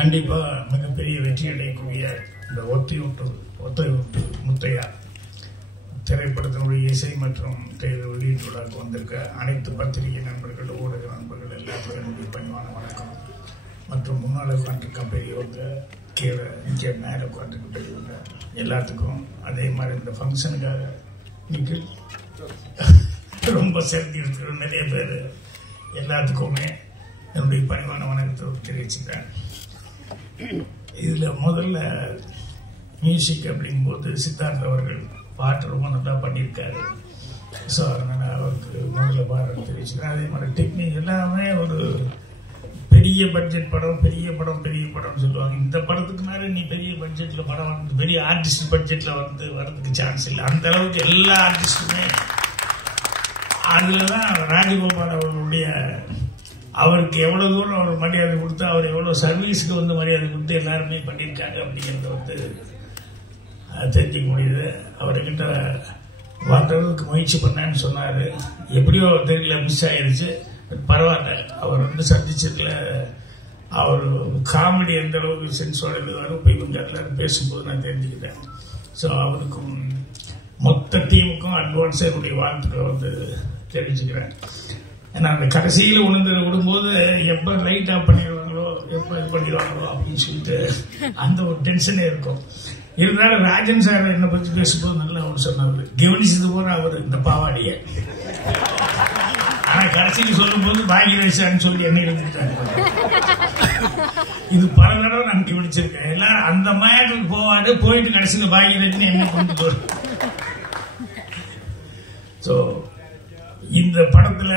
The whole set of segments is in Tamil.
கண்டிப்பாக மிகப்பெரிய வெற்றி அடையக்கூடிய இந்த ஒத்தை முத்தையா திரைப்படத்தினுடைய இசை மற்றும் வெளியீட்டு விழாவுக்கு வந்திருக்க அனைத்து பத்திரிகை நண்பர்கள், ஊடக நண்பர்கள் எல்லாத்துக்கும் என்னுடைய பணிவான வணக்கம். மற்றும் முன்னால் உட்காந்துருக்க பெரியவங்க, கீழே இங்கே மேலே உட்காந்துருக்க பெரியவங்க எல்லாத்துக்கும், அதே மாதிரி இந்த ஃபங்க்ஷனுக்காக நிற்க ரொம்ப சேர்த்து இருக்கிற நிறைய பேர் எல்லாத்துக்குமே என்னுடைய பணிவான வணக்கத்தை தெரிவிச்சுக்கிறேன். இதில் முதல்ல மியூசிக் அப்படிங்கும்போது சித்தார்த் அவர்கள் பாட்டு ரொம்ப நல்லா பண்ணியிருக்காரு. ஸோ அதனால் அவருக்கு முதல்ல பாராட்டு தெரிவிச்சுக்கிறேன். அதே மாதிரி டெக்னிக் எல்லாமே ஒரு பெரிய பட்ஜெட் படம், பெரிய படம்னு சொல்லுவாங்க. இந்த படத்துக்கு மேலே நீ பெரிய பட்ஜெட்டில் படம் வந்து பெரிய ஆர்டிஸ்ட் பட்ஜெட்டில் வந்து வர்றதுக்கு சான்ஸ் இல்லை. அந்த அளவுக்கு எல்லா ஆர்டிஸ்ட்டுமே அதில் தான் ராஜகோபால் அவர்களுடைய அவருக்கு எவ்வளோ தூரம் அவர் மரியாதை கொடுத்து, அவர் எவ்வளோ சர்வீஸுக்கு வந்து மரியாதை கொடுத்து எல்லாருமே பண்ணியிருக்காங்க அப்படிங்கிறத வந்து தெரிஞ்சிக்க முடியுது. அவர்கிட்ட வந்ததுக்கு முயற்சி பண்ணேன்னு சொன்னார். எப்படியோ தெரியல, மிஸ் ஆயிடுச்சு. பரவாயில்ல, அவர் வந்து சந்திச்சதில் அவர் காமெடி எந்த அளவுக்கு சென்ஸோட எழுதுவாரோ போய் கொஞ்சம் எல்லாரும் பேசும்போது நான் தெரிஞ்சுக்கிட்டேன். ஸோ அவருக்கும் மொத்த டீமுக்கும் அட்வான்ஸாக என்னுடைய வாழ்த்துக்களை வந்து தெரிவிச்சுக்கிறேன். ஏன்னா அந்த கடைசியில் உணர்ந்து விடும்போது எப்போ லைட் ஆஃப் பண்ணிடுவாங்களோ, எப்போ இது பண்ணிடுவாங்களோ அப்படின்னு சொல்லிட்டு அந்த ஒரு டென்ஷனே இருக்கும். இருந்தாலும் ராஜன் சார் என்னை பற்றி பேசும்போது நல்லா அவர் சொன்னார், கவனிச்சது போல அவர் இந்த பாவாடியை. ஆனால் கடைசிக்கு சொல்லும் போது பாகியராஜான்னு சொல்லி என்ன எழுதிட்டாங்க. இது பல தடவை நான் கவனிச்சிருக்கேன். எல்லாரும் அந்த மயத்துக்கு போவாரு, போயிட்டு கடைசியில் பாகியராஜன் என்ன கொண்டு போவார். ஸோ இந்த படத்தில்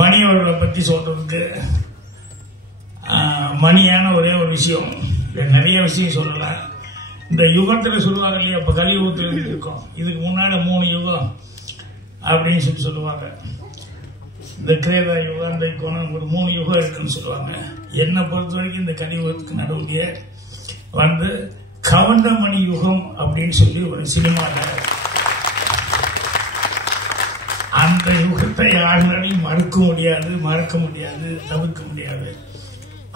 மணி அவர்களை பற்றி சொல்றதுக்கு மணியான ஒரே ஒரு விஷயம், நிறைய விஷயம் சொல்லலாம். இந்த யுகத்தில் சொல்லுவாங்க இல்லையா, இப்போ கலியுகத்தில் இருக்கோம், இதுக்கு முன்னாடி 3 யுகம் அப்படின்னு சொல்லி சொல்லுவாங்க. இந்த கிரேதா யுகம், இந்த யுகம், ஒரு 3 யுகம் இருக்குன்னு சொல்லுவாங்க. என்னை பொறுத்த வரைக்கும் இந்த கலியுகத்துக்கு நடுவுடைய வந்து கவண்டமணி யுகம் அப்படின்னு சொல்லி ஒரு சினிமாவில் அந்த யுகத்தை யாருனாலையும் மறக்க முடியாது, தவிர்க்க முடியாது.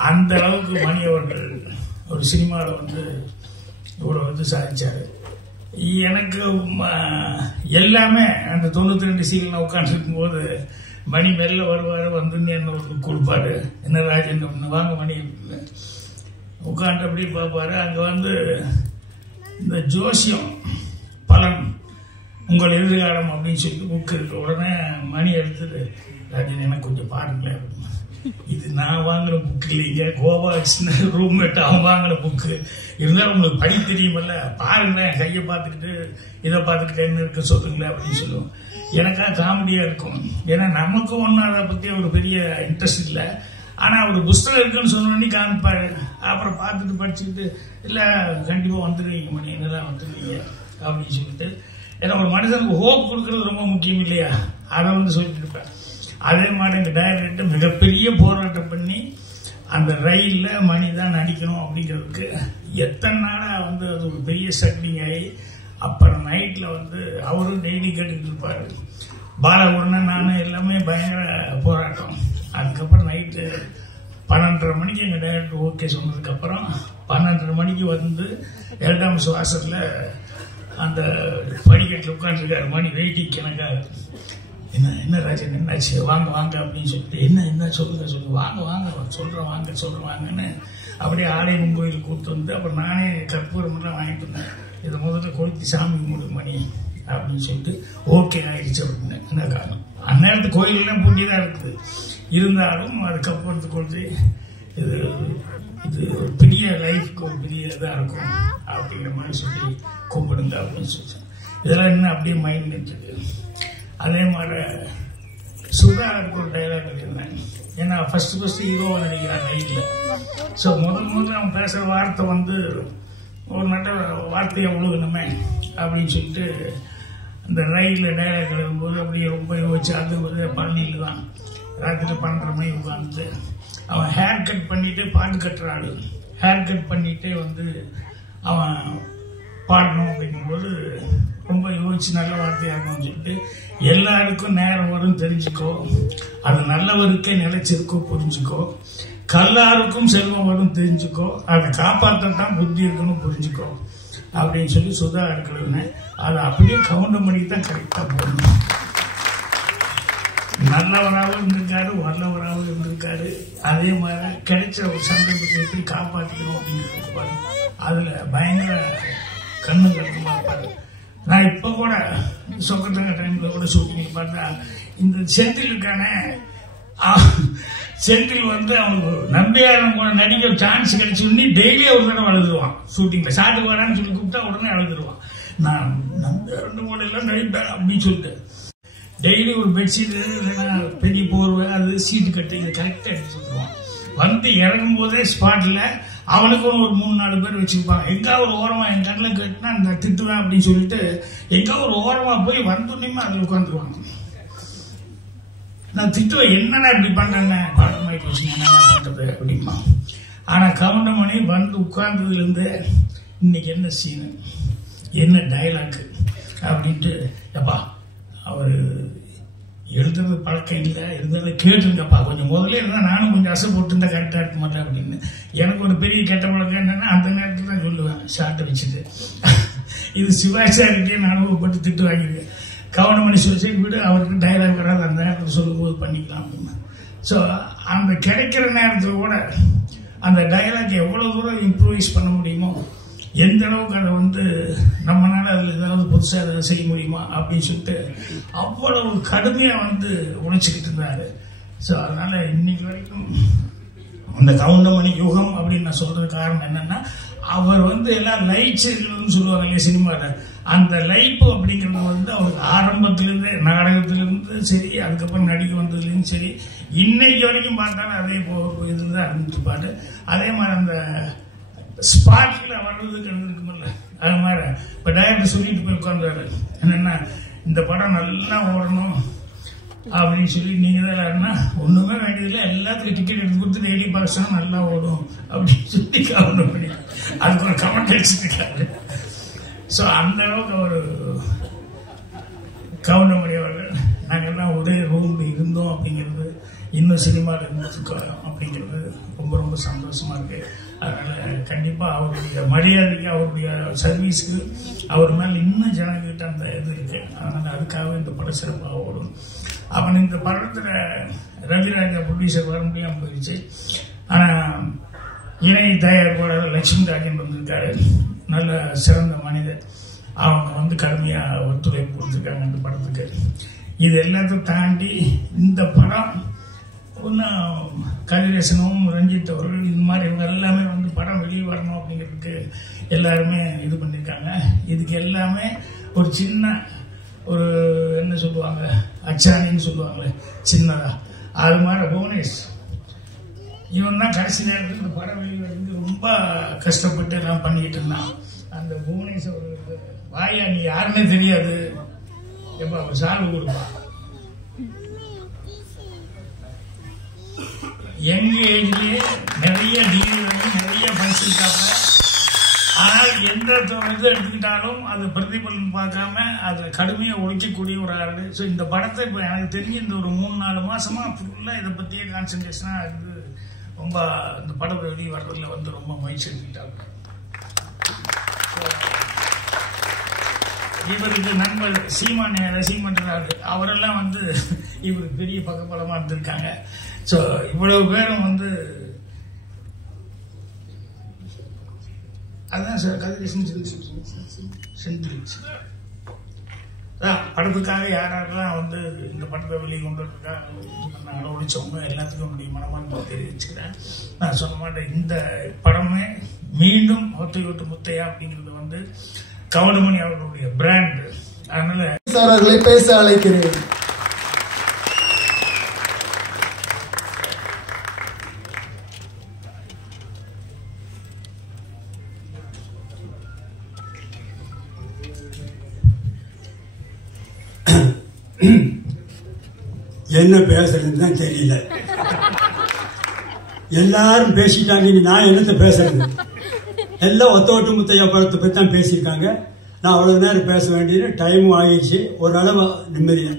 அந்த அளவுக்கு மணி அவர்கள் ஒரு சினிமாவில் வந்து இவ்வளோ வந்து சாதிச்சாரு. எனக்கு எல்லாமே அந்த 92 சீனில் உட்காந்துருக்கும் போது மணி மெல்ல வருவார், வந்து என்ன கொடுப்பாரு, என்ன ராஜன் வாங்க மணி உட்காந்து அப்படி பார்ப்பாரு. அங்கே வந்து இந்த ஜோசியம் பலன் உங்கள் எதிர்காலம் அப்படின்னு சொல்லி புக்கு இருக்கு. உடனே மணி எடுத்துட்டு, ராஜன் எனக்கு கொஞ்சம் பாருங்களேன், இது நான் வாங்கின புக்கு இல்லைங்க, கோபாலகிருஷ்ணன் ரூம்மேட் அவன் வாங்கின புக்கு, இருந்தாலும் உங்களுக்கு படி தெரியுமல்ல, பாருங்களேன், கையை பார்த்துக்கிட்டு இதை பார்த்துக்கிட்டு என்ன இருக்கு சொல்லுங்களேன் அப்படின்னு சொல்லுவோம். எனக்காக காமெடியாக இருக்கும். ஏன்னா நமக்கும் ஒன்றும் அதை பற்றி ஒரு பெரிய இன்ட்ரெஸ்ட் இல்லை. ஆனால் ஒரு புஸ்தகம் இருக்குன்னு சொன்னோடனே காமிப்பாரு. அப்புறம் பார்த்துட்டு படிச்சுக்கிட்டு, இல்லை கண்டிப்பாக வந்துடுவீங்க மணி, என்னதான் வந்துடுவீங்க அப்படின்னு சொல்லிட்டு. ஏன்னா ஒரு மனுஷனுக்கு ஹோப் கொடுக்கறது ரொம்ப முக்கியம் இல்லையா, அதை வந்து சொல்லிட்டு இருப்பேன். அதே மாதிரி இந்த டைரக்டர் மிகப்பெரிய போராட்டம் பண்ணி அந்த ரயிலில் மணி தான் நடிக்கணும் அப்படிங்கிறதுக்கு எத்தனை நாளாக வந்து அது ஒரு பெரிய ஸ்ட்ரக்லிங் ஆகி, அப்புறம் நைட்டில் வந்து அவரும் டெய்லி கேட்டுக்கிட்டு இருப்பார். பாலகுருணன் நானும் எல்லாமே பயங்கர போராட்டம். அதுக்கப்புறம் நைட்டு 12:30 மணிக்கு எங்கள் டைரக்டர் ஓகே சொன்னதுக்கப்புறம் 12:30 மணிக்கு வந்து எல்டாம் சுவாசத்தில் அந்த படிக்கட்டில் உட்காந்துருக்காரு மணி வெயிட்டிங் கணக்காக. என்ன ராஜன் என்னாச்சு, வாங்க அப்படின்னு சொல்லிட்டு, என்ன சொல்லுங்க வாங்க சொல்கிறேன் வாங்கன்னு அப்படியே ஆலயம் கோயிலுக்கு கூப்பிட்டு வந்து, அப்புறம் நானே கற்பூரமெல்லாம் வாங்கிட்டு வந்தேன். இதை முதல்ல கொளுத்தி சாமி கும்பிடு மணி அப்படின்னு சொல்லிட்டு ஓகே ஆயிடுச்சு அப்படின்னு. என்ன காரணம், அந்நேரத்து கோயிலெல்லாம் பூட்டி தான் இருக்குது, இருந்தாலும் அதுக்கப்புறத்துக்கு கொண்டு இது ஒரு பெரிய லைஃப்க்கு ஒரு பெரிய இதாக இருக்கும் அப்படிங்கிற மாதிரி சொல்லி கும்பிடுங்க அப்படின்னு சொல்லி இதெல்லாம் இன்னும் அப்படியே மைண்ட் நின்றுருக்கு. அதே மாதிரி சுதாருக்கு ஒரு டைலாக் எழுதியிருந்தேன். ஏன்னா ஃபர்ஸ்ட் ஹீரோவை நினைக்கிறான் நைட்டில். ஸோ முதல்ல அவன் பேசுகிற வார்த்தை வந்து ஒரு நல்ல வார்த்தையை ஒழுகணுமே அப்படின்னு சொல்லிட்டு அந்த ரயிலில் டைலாக் எழுதும்போது அப்படியே ரொம்ப யோசிச்சு, அது வந்து பழனியில் தான் ராத்திரி 12:30 மணி உட்காந்து அவன் ஹேர் கட் பண்ணிட்டு பாட்டு கட்டுறாள். ஹேர் கட் பண்ணிட்டே வந்து அவன் பாடணும் அப்படிங்கும்போது ரொம்ப யோசிச்சு நல்ல வார்த்தையாக இருக்கும்னு சொல்லிட்டு, எல்லாருக்கும் நேரம் வரும் தெரிஞ்சுக்கோ, அது நல்லவருக்கே நிலைச்சிருக்கோ புரிஞ்சுக்கோ, கல்லாருக்கும் செல்வம் வரும் தெரிஞ்சுக்கோ, அதை காப்பாற்றத்தான் புத்தி இருக்கணும் புரிஞ்சுக்கோ அப்படின்னு சொல்லி சுதா இருக்கிறதுன்னு அதை அப்படியே கவுண்டர் பண்ணி தான் கரெக்டாக போடணும். நல்லவராகவும் இருந்திருக்காரு, வல்லவராகவும் இருந்திருக்காரு. அதே மாதிரி கிடைச்ச ஒரு சந்தர்ப்பத்தை எப்படி காப்பாற்றிக்கணும் அப்படிங்கிறது பாரு, அதுல பயங்கர கண்ணு கருத்துமா இருப்பாரு. நான் இப்ப கூட சொக்கத்தங்க டைம்ல கூட ஷூட்டிங் பார்த்தா இந்த செந்திலுக்கான செந்தில் வந்து அவனுக்கு நம்பியாரம் கூட நடிக்க சான்ஸ் கிடைச்சுன்னு டெய்லி ஒரு தடவை அழுதுருவான். ஷூட்டிங்ல ஷாட்டுக்கு வரான்னு சொல்லி கூப்பிட்டா உடனே அழுதுருவான். நான் நம்பியாரம் கூட எல்லாம் நடிப்பேன் அப்படின்னு சொல்லிட்டு டெய்லி ஒரு பெட்ஷீட் பெரிய போர்வை அது சீட்டு கட்டி கரெக்டா எடுத்து சொல்லுவான். வந்து இறங்கும் போதே ஸ்பாட்ல அவனுக்கு ஒரு 3-4 பேர் வச்சிருப்பாங்க. எங்கா ஒரு ஓரமா என் கண்ணில் கேட்டுனா நான் திட்டுவேன் அப்படின்னு சொல்லிட்டு எங்கா ஒரு ஓரமா போய் வந்தோன்னுமே அதுல உட்காந்துருவாங்க. நான் திட்டுவேன், என்னடா இப்படி பண்றேன்னு, பழக்கமாயி போச்சு என்ன பண்றது அப்படிமா. ஆனா கவுண்டமணி வந்து உட்கார்ந்ததுல இருந்து இன்னைக்கு என்ன சீனு என்ன டைலாக் அப்படின்ட்டு எப்பா அவர் எழுதுறது பழக்கம் இல்லை, இருந்தாலும் கேட்டுருங்கப்பா கொஞ்சம் முதல்ல இருந்தால் நானும் கொஞ்சம் அசை போட்டுருந்தா கரெக்டாக இருக்க மாட்டேன் அப்படின்னு. எனக்கு ஒரு பெரிய கெட்ட பழக்கம் என்னன்னா அந்த நேரத்தில் தான் சொல்லுவேன் ஷார்ட்டை வச்சுட்டு. இது சிவாச்சாரிட்டே நான் அனுபவப்பட்டு திட்டு வாங்கியிருக்கேன். கவுண்டமணி சொல்லி விடு அவருக்கு டைலாக் வராது, அந்த நேரத்தில் சொல்லும்போது பண்ணிக்கலாம் அப்படின்னு. ஸோ அந்த கிடைக்கிற நேரத்தில் கூட அந்த டைலாக் எவ்வளோ தூரம் இம்ப்ரூவைஸ் பண்ண முடியுமோ, எந்த அளவுக்கு அதை வந்து நம்மளால அதில் ஏதாவது புதுசாக அதை செய்ய முடியுமா அப்படின்னு சொல்லிட்டு அவ்வளவு கடுமையாக வந்து உழைச்சிக்கிட்டு இருந்தாரு. ஸோ அதனால இன்னைக்கு வரைக்கும் அந்த கவுண்டமணி யுகம் அப்படின்னு நான் சொல்றது காரணம் என்னன்னா, அவர் வந்து எல்லாம் லைட்ஸ் இருக்குன்னு சொல்லுவாங்க இல்லையா சினிமாவில், அந்த லைஃப் அப்படிங்கிறது வந்து அவருக்கு ஆரம்பத்திலிருந்து நாடகத்திலிருந்து சரி, அதுக்கப்புறம் நடிக்க வந்ததுலேருந்து சரி, இன்னைக்கு வரைக்கும் பார்த்தாலும் அதே இதில் தான் இருந்துருப்பாரு. அதே மாதிரி அந்த ஸ்பாட்ல வர்றதுக்கு இருக்குமில்ல, அது மாதிரி இப்ப டைரக்டர் சொல்லிட்டு போய் உட்கார்ந்தாரு என்னன்னா இந்த படம் நல்லா ஓடணும் அப்படின்னு சொல்லி நீங்க தான் ஒண்ணுமே வேண்டியதில்லை, எல்லாத்துக்கும் டிக்கெட் எடுத்து கொடுத்து டெய்லி பார்க்க நல்லா ஓடும் அப்படின்னு சொல்லி கவனம் பண்ணி அதுக்கு ஒரு கமெண்ட் அடிச்சிருக்காரு. ஸோ அந்த அளவுக்கு அவர் கவுண்டமணி அவர்கள் நாங்கெல்லாம் ஒரே ரூம்ல இருந்தோம் அப்படிங்கிறது, இன்னும் சினிமாவில் இருந்துருக்கோம் அப்படிங்கிறது ரொம்ப ரொம்ப சந்தோஷமா இருக்கு. அதனால கண்டிப்பா அவருடைய மரியாதைக்கு அவருடைய சர்வீஸுக்கு அவர் மேல இன்னும் ஜனங்கிட்ட அந்த இது இருக்கு. அதனால அதுக்காக இந்த படம் சிறப்பாக ஓடும். அவன் இந்த படத்துல ரவிராஜா ப்ரொடியூசர் வர முடியாம போயிடுச்சு. ஆனா இணை தயாரிப்பாளர் லட்சுமி ராஜன் வந்திருக்காரு, நல்ல சிறந்த மனிதர். அவங்க வந்து கடுமையா ஒத்துழைப்பு கொடுத்துருக்காங்க இந்த படத்துக்கு. இது எல்லாத்தையும் தாண்டி இந்த படம் இன்னும் கதிரேசனும் ரஞ்சித் அவர்கள் இந்த மாதிரி இவங்க எல்லாமே வந்து படம் வெளியே வரணும் அப்படிங்கிறதுக்கு எல்லாருமே இது பண்ணியிருக்காங்க. இதுக்கு எல்லாமே ஒரு சின்ன ஒரு என்ன சொல்லுவாங்க அச்சாணின்னு சொல்லுவாங்களே சின்னதா, அது மாதிரி புவனேஷ் இவன் தான் கடைசி நேரத்தில் இந்த படம் வெளியே வந்து ரொம்ப கஷ்டப்பட்டு எல்லாம் பண்ணிக்கிட்டு இருந்தான். அந்த புவனேஷ் அவர்களுக்கு வாயா நீ யாருன்னே தெரியாது எப்ப அவர் சால்வு கொடுப்பான். யங் ஏஜ்லயே நிறைய டிகிரி நிறைய படிச்சிருக்காங்க. ஆனால் எந்த இது எடுத்துக்கிட்டாலும் அது பிரதிபலன் பார்க்காம அதுல கடுமையா ஒழிக்கக்கூடிய ஒரு ஆளு. ஸோ இந்த படத்தை இப்போ எனக்கு தெரிஞ்சு இந்த ஒரு 3-4 மாசமா ஃபுல்லா இதை பத்தியே கான்சன்ட்ரேஷனா இருந்து ரொம்ப இந்த படம் வெளியே வர்றதுல வந்து ரொம்ப முயற்சி எடுத்துக்கிட்டாங்க. இவருக்கு நண்பர் சீமான் ரசிகமன்றாரு, அவரெல்லாம் வந்து இவருக்கு பெரிய பக்கபலமா இருந்திருக்காங்க. ஸோ இவ்வளவு பேரும் வந்து அதான் சார் கதிரேசன் செந்தில் படத்துக்காக யாரெல்லாம் வந்து இந்த படத்தை வெளியே கொண்டு வரதுக்காக ஒழிச்சவங்க எல்லாத்துக்கும் என்னுடைய மனமார்ந்த தெரிவிச்சுக்கிறேன். நான் சொன்ன மாட்டேன், இந்த படமே மீண்டும் ஒத்தையோட்டு முத்தையா அப்படிங்கிறது வந்து கவுண்டமணி அவர்களுடைய பிராண்ட். அதனால பேச அழைக்கிறேன். என்ன பேசுறதுன்னு தான் தெரியல. எல்லாரும் பேசிட்டாங்க, நான் என்னத்தை பேசுறது? எல்லாம் ஒத்தோட்டு முத்தையா படத்தை பற்றி தான் பேசியிருக்காங்க. நான் அவ்வளவு நேரம் பேச வேண்டியது டைமும் ஆகிடுச்சு. ஒரு அளவு நிம்மதியா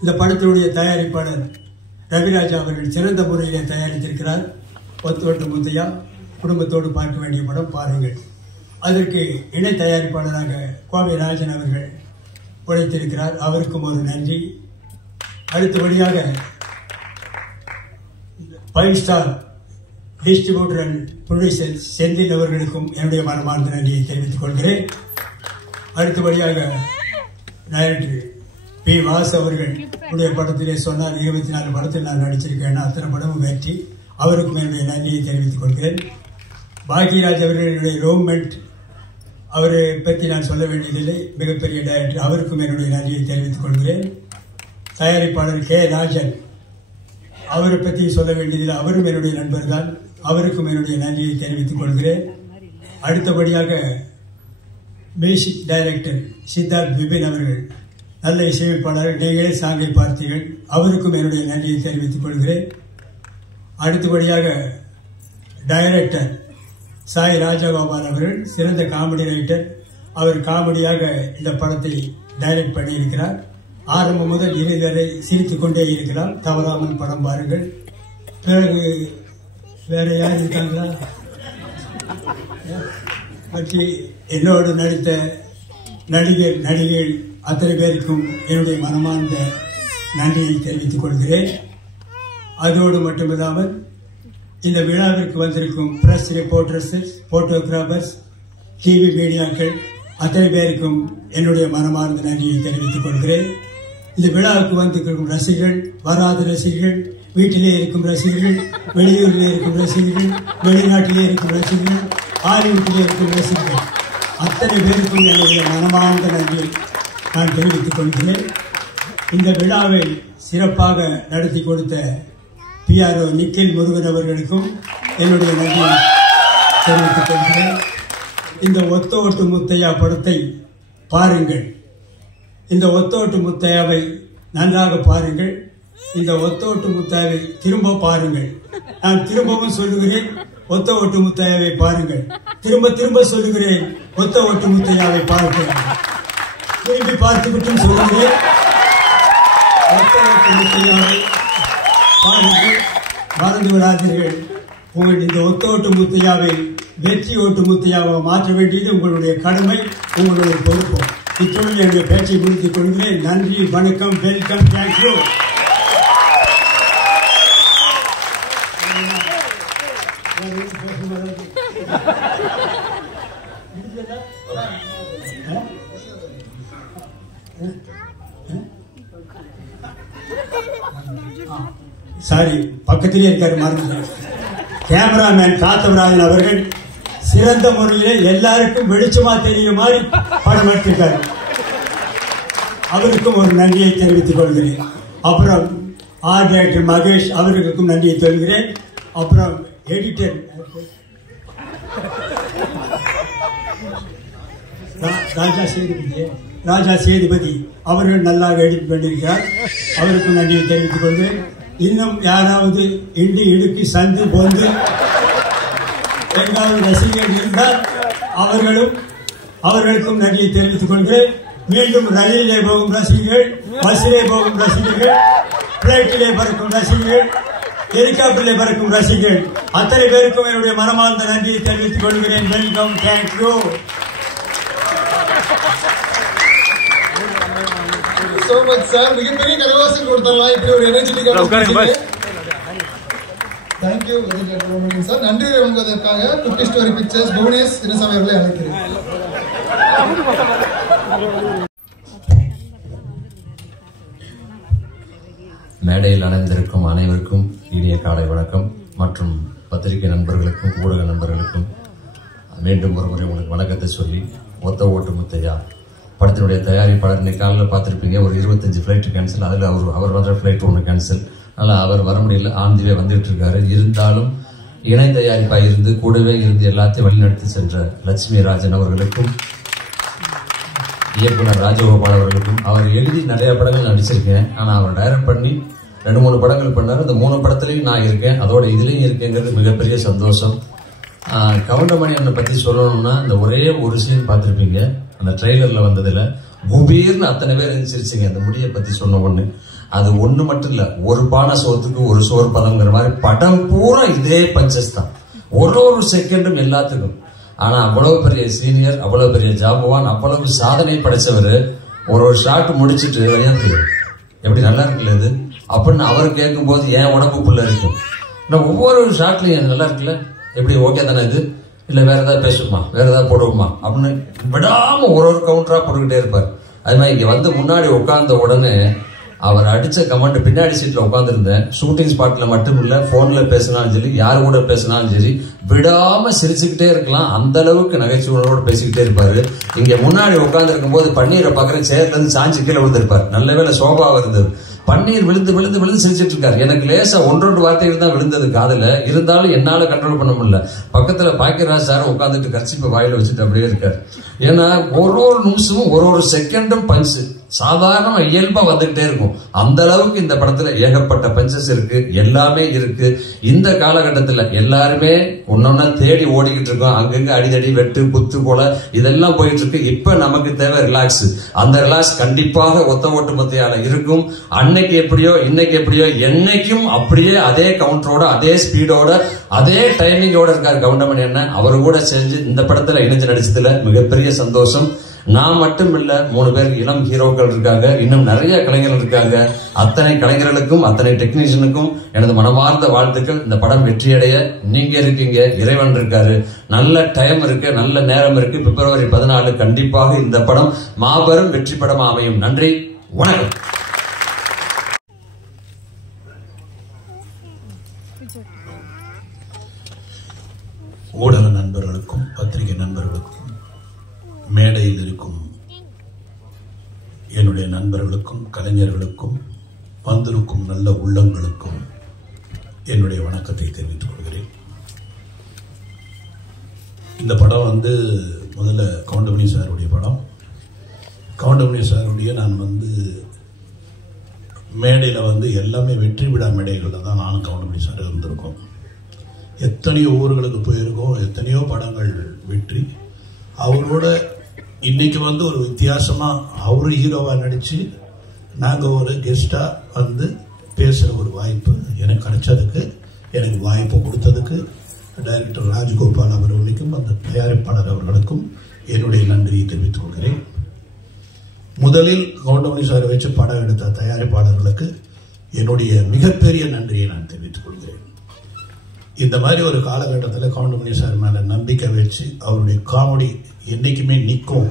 இந்த படத்தினுடைய தயாரிப்பாளர் ரவிராஜா அவர்கள் சிறந்த முறையிலே தயாரித்திருக்கிறார். ஒத்தோட்டு முத்தையா குடும்பத்தோடு பார்க்க வேண்டிய படம் பாருங்கள். அதற்கு இணை தயாரிப்பாளராக கோவை ராஜன் அவர்கள் உழைத்திருக்கிறார். அவருக்கும் ஒரு நன்றி. அடுத்தபடியாக 5 star distributor and producer Senthil அவர்களுக்கும் என்னுடைய மனமார்ந்த நன்றியை தெரிவித்துக் கொள்கிறேன். அடுத்தபடியாக டைரக்டர் பி. வாசு அவர்கள் உடைய படத்திலே சொன்னார் 24 படத்தில் நான் நடிச்சிருக்கேன், அத்தனை படமும் வெற்றி. அவருக்கும் என்னுடைய நன்றியை தெரிவித்துக் கொள்கிறேன். பாக்யராஜ் அவர்களுடைய ரோமெண்ட் அவரை பற்றி நான் சொல்ல வேண்டியதில்லை, மிகப்பெரிய டைரக்டர். அவருக்கும் என்னுடைய நன்றியை தெரிவித்துக் கொள்கிறேன். தயாரிப்பாளர் கே. ராஜன் அவரை பற்றி சொல்ல வேண்டியதில்லை, அவரும் என்னுடைய நண்பர் தான். அவருக்கும் என்னுடைய நன்றியை தெரிவித்துக் கொள்கிறேன். அடுத்தபடியாக மியூசிக் டைரக்டர் சித்தார்த் விபின் அவர்கள் நல்ல இசையமைப்பாளர், நீங்களே சாங்கை பார்த்தீர்கள். அவருக்கும் என்னுடைய நன்றியை தெரிவித்துக் கொள்கிறேன். அடுத்தபடியாக டைரக்டர் சாய் ராஜகோபால் அவர்கள் சிறந்த காமெடி ரைட்டர். அவர் காமெடியாக இந்த படத்தை டைரக்ட் பண்ணியிருக்கிறார். ஆரம்பம் முதல் இறுதி வரை சிரித்துக் கொண்டே இருக்கிறார். தவறாமல் படம் பாருங்கள். பிறகு வேற யார் இருக்காங்களா? பற்றி என்னோடு நடித்த நடிகர் நடிகைகள் அத்தனை பேருக்கும் என்னுடைய மனமார்ந்த நன்றியை தெரிவித்துக் கொள்கிறேன். அதோடு மட்டுமில்லாமல் இந்த விழாவிற்கு வந்திருக்கும் பிரஸ் ரிப்போர்ட்டர்ஸ், போட்டோகிராபர்ஸ், டிவி மீடியாக்கள் அத்தனை பேருக்கும் என்னுடைய மனமார்ந்த நன்றியை தெரிவித்துக் கொள்கிறேன். இந்த விழாவுக்கு வந்திருக்கும் ரசிகர்கள், வராத ரசிகர்கள், வீட்டிலே இருக்கும் ரசிகர்கள், வெளியூரிலே இருக்கும் ரசிகர்கள், வெளிநாட்டிலே இருக்கும் ரசிகர்கள், ஹாலிவுட்டிலே இருக்கும் ரசிகர்கள் அத்தனை பேருக்கும் என்னுடைய மனமார்ந்த நன்றியை நான் தெரிவித்துக் கொள்கிறேன். இந்த விழாவை சிறப்பாக நடத்தி கொடுத்த PRO நிக்கில் முருகன் அவர்களுக்கும் என்னுடைய நன்றியை தெரிவித்துக் கொள்கிறேன். இந்த ஒத்தோட்டு முத்தையா படத்தை பாருங்கள். இந்த ஒத்தோட்டு முத்தையாவை நன்றாக பாருங்கள். இந்த ஒத்தோட்டு முத்தையாவை திரும்ப பாருங்கள். நான் திரும்பவும் சொல்லுகிறேன், ஒத்த ஓட்டு முத்தையாவை பாருங்கள். திரும்ப திரும்ப சொல்லுகிறேன், ஒத்த ஓட்டு முத்தையாவை பாருங்கள். திரும்பி பார்த்துவிட்டும் சொல்லுகிறேன், ஒத்த ஓட்டு முத்தையாவை பாருங்கள். மறந்து விடாதீர்கள். உங்கள் இந்த ஒத்த ஓட்டு முத்தையாவை வெற்றி ஓட்டு முத்தையாவை மாற்ற வேண்டியது உங்களுடைய கடமை, உங்களுடைய பொறுப்பு. இத்துடன் என்னுடைய பேச்சை முடித்துக் கொள்கிறேன். நன்றி, வணக்கம், வெல்கம், தேங்க்யூ. சாரி, பக்கத்திலே இருக்காரு, மறந்து. கேமராமேன் காத்தவராஜன் அவர்கள் சிறந்த முறையிலே எல்லாருக்கும் வெளிச்சமா தெரிய மாதிரி படம் எடுத்திருக்காரு. அவருக்கும் ஒரு நன்றியை தெரிவித்துக் கொள்கிறேன். அப்புறம் ஆர்ட் டைரக்டர் மகேஷ் அவர்களுக்கும் நன்றியை சொல்கிறேன். அப்புறம் எடிட்டர் ராஜா சேதுபதி அவர்கள் நல்லா எடிட் பண்ணியிருக்கிறார். அவருக்கும் நன்றியை தெரிவித்துக் கொள்கிறேன். இன்னும் யாராவது இண்டி இடுக்கி சந்து போந்து எங்காவது ரசிகர்கள் இருந்தால் அவர்களுக்கும் நன்றியை தெரிவித்துக் கொள்கிறேன். மீண்டும் ரயிலிலே போகும் ரசிகர்கள், பஸ்ஸிலே போகும் ரசிகர்கள், பிளைட்டிலே பறக்கும் ரசிகர்கள், ஹெலிகாப்டரிலே பறக்கும் ரசிகர்கள் அத்தனை பேருக்கும் என்னுடைய மனமார்ந்த நன்றியை தெரிவித்துக் கொள்கிறேன். Welcome, thank you. So much, sir. மிகப்பெரிய கலவாசல் கொடுத்தலாம். இப்படி ஒரு எனர்ஜெட்டிக்கான Thank you, sir. நன்றி உங்களுக்காக குட்டி ஸ்டோரி பிக்சர்ஸ் புவனேஷ் சின்னசாமி அவர்களை அழைக்கிறேன். மேடையில் அணைந்திருக்கும் அனைவருக்கும் இனிய காலை வணக்கம். மற்றும் பத்திரிகை நண்பர்களுக்கும் ஊடக நண்பர்களுக்கும் மீண்டும் ஒரு முறை உங்களுக்கு வணக்கத்தை சொல்லி, ஒத்த ஓட்டு முத்தையா படத்தினுடைய தயாரிப்பாளர் இன்னைக்கு காலையில் பார்த்துருப்பீங்க, ஒரு 25 ஃப்ளைட் கேன்சல். அதில் அவர் வர ஃப்ளைட் ஒன்று கேன்சல். அதனால் அவர் வர முடியல, ஆந்திவே வந்துட்டு இருக்காரு. இருந்தாலும் இணை தயாரிப்பாக இருந்து கூடவே இருந்து எல்லாத்தையும் வழிநடத்தி சென்ற லட்சுமி ராஜன் அவர்களுக்கும் இயக்குனர் ராஜகோபால் அவர்களுக்கும், அவர் எழுதி நிறைய படங்கள் நடிச்சிருக்கேன். ஆனால் அவர் டைரக்ட் பண்ணி 2-3 படங்கள் பண்ணார். அந்த 3 படத்துலையும் நான் இருக்கேன், அதோட இதுலேயும் இருக்கேங்கிறது மிகப்பெரிய சந்தோஷம். கவுண்டமணி அண்ணனை பற்றி சொல்லணும்னா, இந்த ஒரே ஒரு சீன் பார்த்துருப்பீங்க அந்த ட்ரெய்லரில் வந்ததில். குபீர்னு அத்தனை பேர் சிரிச்சிங்க அந்த முடியை பத்தி சொன்ன ஒண்ணு. அது ஒண்ணு மட்டும் இல்ல, ஒரு பானை சோத்துக்கு ஒரு சோறு பதம்ங்கிற மாதிரி படம் பூரா இதே பஞ்சஸ் தான், ஒரு செகண்டும் எல்லாத்துக்கும். ஆனா அவ்வளவு பெரிய சீனியர், அவ்வளவு பெரிய ஜாம்பவான், அவ்வளவு சாதனை படைச்சவர் ஒரு ஷாட் முடிச்சுட்டு விளையாட்டு எப்படி நல்லா இருக்குல்ல இது அப்படின்னு அவர் கேட்கும் போது என் உடம்புக்குள்ள இருக்கும். ஒவ்வொரு ஷாட்லயும் நல்லா இருக்குல்ல, எப்படி ஓகே தானே இது, இல்ல வேற ஏதாவது பேசுமா, வேற ஏதாவது போடுவோமா அப்படின்னு விடாம ஒரு கவுண்டரா போட்டுக்கிட்டே இருப்பார். அது மாதிரி இங்க வந்து முன்னாடி உட்கார்ந்த உடனே அவர் அடிச்ச கமெண்ட் பின்னாடி சீட்ல உட்கார்ந்துருந்தேன். ஷூட்டிங் ஸ்பாட்ல மட்டும் இல்ல, போன்ல பேசினாலும் சரி, யாரு கூட பேசினாலும் சரி, விடாம சிரிச்சுக்கிட்டே இருக்கலாம். அந்த அளவுக்கு நகைச்சுவையோட பேசிக்கிட்டே இருப்பாரு. இங்க முன்னாடி உட்கார்ந்து இருக்கும் போது பன்னீரை பாக்குற சேர்ல இருந்து சாஞ்சு கீழே விழுந்திருப்பார். நல்ல வேளை சோபாவா இருந்தது. பன்னீர் விழுந்து விழுந்து விழுந்து சிரிச்சிட்டு இருக்காரு. எனக்கு லேசா ஒன்றொன்று வார்த்தைகள் தான் விழுந்தது காதுல, இருந்தாலும் என்னால கண்ட்ரோல் பண்ண முடியல. பக்கத்துல பாக்கியராஜ் சார் உட்காந்துட்டு கர்ச்சிப்பை வாயில வச்சுட்டு அப்படியே இருக்காரு. ஏன்னா ஒரு நிமிஷமும் ஒரு செகண்டும் பஞ்சு சாதாரண இயல்பா வந்துகிட்டே இருக்கும். அந்த அளவுக்கு இந்த படத்துல ஏகப்பட்ட பஞ்சஸ் இருக்கு, எல்லாமே இருக்கு. இந்த காலகட்டத்துல எல்லாருமே ஒன்னொன்னா தேடி ஓடிக்கிட்டு இருக்கோம். அங்கங்க அடிதடி வெட்டு குத்து கொலை இதெல்லாம் போயிட்டு இருக்கு. இப்ப நமக்கு தேவை ரிலாக்ஸ். அந்த ரிலாக்ஸ் கண்டிப்பாக ஒத்த ஓட்டு மத்தியால இருக்கும். அன்னைக்கு எப்படியோ இன்னைக்கு எப்படியோ என்னைக்கும் அப்படியே அதே கவுண்டரோட அதே ஸ்பீடோட அதே டைமிங்கோட இருக்காரு கவுண்டமணி அண்ணன். அவரு கூட செஞ்சு இந்த படத்துல இணைஞ்சு நடிச்சதுல மிகப்பெரிய சந்தோஷம். நான் மட்டும் இல்ல, 3 பேர் இளம் ஹீரோக்கள் இருக்காங்க, இன்னும் நிறைய கலைஞர்கள் இருக்காங்க. அத்தனை கலைஞர்களுக்கும் அத்தனை டெக்னீஷியனுக்கும் எனது மனமார்ந்த வாழ்த்துக்கள். இந்த படம் வெற்றியடைய நீங்க இருக்கீங்க, இறைவன் இருக்காரு, நல்ல டைம் இருக்கு, நல்ல நேரம் இருக்கு. பிப்ரவரி 14 கண்டிப்பாக இந்த படம் மாபெரும் வெற்றி படம் அமையும். நன்றி, வணக்கம். ஊடக நண்பர்களுக்கும் பத்திரிகை நண்பர்களுக்கும் மேடையில் இருக்கும் என்னுடைய நண்பர்களுக்கும் கலைஞர்களுக்கும் வந்திருக்கும் நல்ல உள்ளங்களுக்கும் என்னுடைய வணக்கத்தை தெரிவித்துக் கொள்கிறேன். இந்த படம் வந்து முதல்ல கவுண்டமணி சாருடைய படம். கவுண்டமணி சாருடைய நான் வந்து மேடையில் வந்து எல்லாமே வெற்றி விழா மேடைகளில் தான் நானும் கவுண்டமணி சார் இருந்திருக்கோம். எத்தனையோ ஊர்களுக்கு போயிருக்கோம், எத்தனையோ படங்கள் வெற்றி. அவரோட இன்னைக்கு வந்து ஒரு வித்தியாசமா அவரு ஹீரோவா நடிச்சு நாங்க ஒரு கெஸ்டா வந்து பேசுற ஒரு வாய்ப்பு எனக்கு கிடைச்சதுக்கு, எனக்கு வாய்ப்பு கொடுத்ததுக்கு டைரக்டர் ராஜகோபால் அவர்களுக்கும் அந்த தயாரிப்பாளர் அவர்களுக்கும் என்னுடைய நன்றியை தெரிவித்துக் கொள்கிறேன். முதலில் கவுண்டமணி சாரை வச்சு படம் எடுத்த தயாரிப்பாளர்களுக்கு என்னுடைய மிகப்பெரிய நன்றியை நான் தெரிவித்துக் கொள்கிறேன். இந்த மாதிரி ஒரு காலகட்டத்தில் கவுண்டமணி சார் மேல நம்பிக்கை வச்சு அவருடைய காமெடி என்னைக்குமே நிற்கும்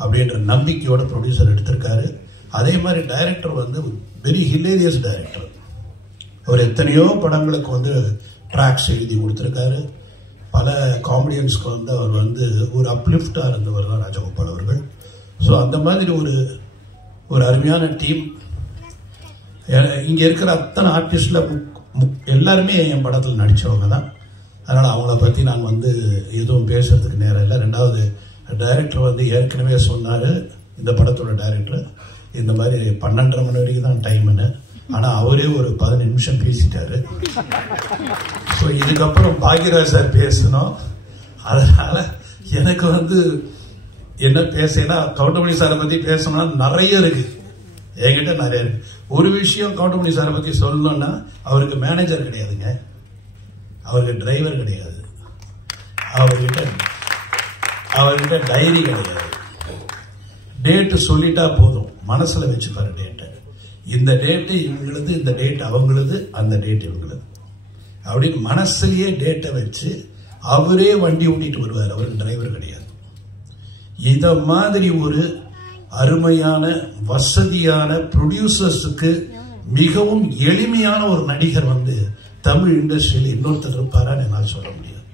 அப்படின்ற நம்பிக்கையோட ப்ரொடியூசர் எடுத்திருக்காரு. அதே மாதிரி டைரக்டர் வந்து வெரி ஹிலேரியஸ் டைரக்டர். அவர் எத்தனையோ படங்களுக்கு வந்து ட்ராக்ஸ் எழுதி கொடுத்திருக்காரு. பல காமெடியன்ஸ்க்கு வந்து அவர் வந்து ஒரு அப்லிஃப்டா இருந்தவர் தான் ராஜகோபால் அவர்கள். ஸோ அந்த மாதிரி ஒரு அருமையான டீம். இங்க இருக்கிற அத்தனை ஆர்டிஸ்ட்ல எல்லாருமே என் படத்தில் நடித்தவங்க தான். அதனால் அவங்கள பற்றி நான் வந்து எதுவும் பேசுறதுக்கு நேரம் இல்லை. ரெண்டாவது டைரக்டர் வந்து ஏற்கனவே சொன்னார், இந்த படத்தோட டைரக்டர் இந்த மாதிரி 12:30 மணி வரைக்கும் தான் டைம்னு. ஆனால் அவரே ஒரு 15 நிமிஷம் பேசிட்டாரு. ஸோ இதுக்கப்புறம் பாக்யராஜ் சார் பேசணும். அதனால எனக்கு வந்து என்ன பேசினா கவுண்டமணி சாரை பற்றி பேசணும்னா நிறைய இருக்கு, என்கிட்ட நிறைய இருக்கு. ஒரு விஷயம் கவுண்டமணி சாரை பற்றி சொல்லணும்னா அவருக்கு மேனேஜர் கிடையாதுங்க, அவருக்கு டிரைவர் கிடையாது, அவர்கிட்ட டைரி கிடையாது. டேட்டு சொல்லிட்டா போதும், மனசுல வச்சுப்பாரு டேட்டை. இந்த டேட்டு இவங்களது, இந்த டேட் அவங்களது, அந்த டேட் இவங்களது அப்படின்னு மனசுலயே டேட்டை வச்சு அவரே வண்டி ஓட்டிட்டு வருவார். அவருக்கு டிரைவர் கிடையாது. இத மாதிரி ஒரு அருமையான வசதியான ப்ரொடியூசர்ஸுக்கு மிகவும் எளிமையான ஒரு நடிகர் வந்து தமிழ் இண்டஸ்ட்ரியில் இன்னொருத்தர் இருப்பாரான்னு என்னால் சொல்ல முடியாது.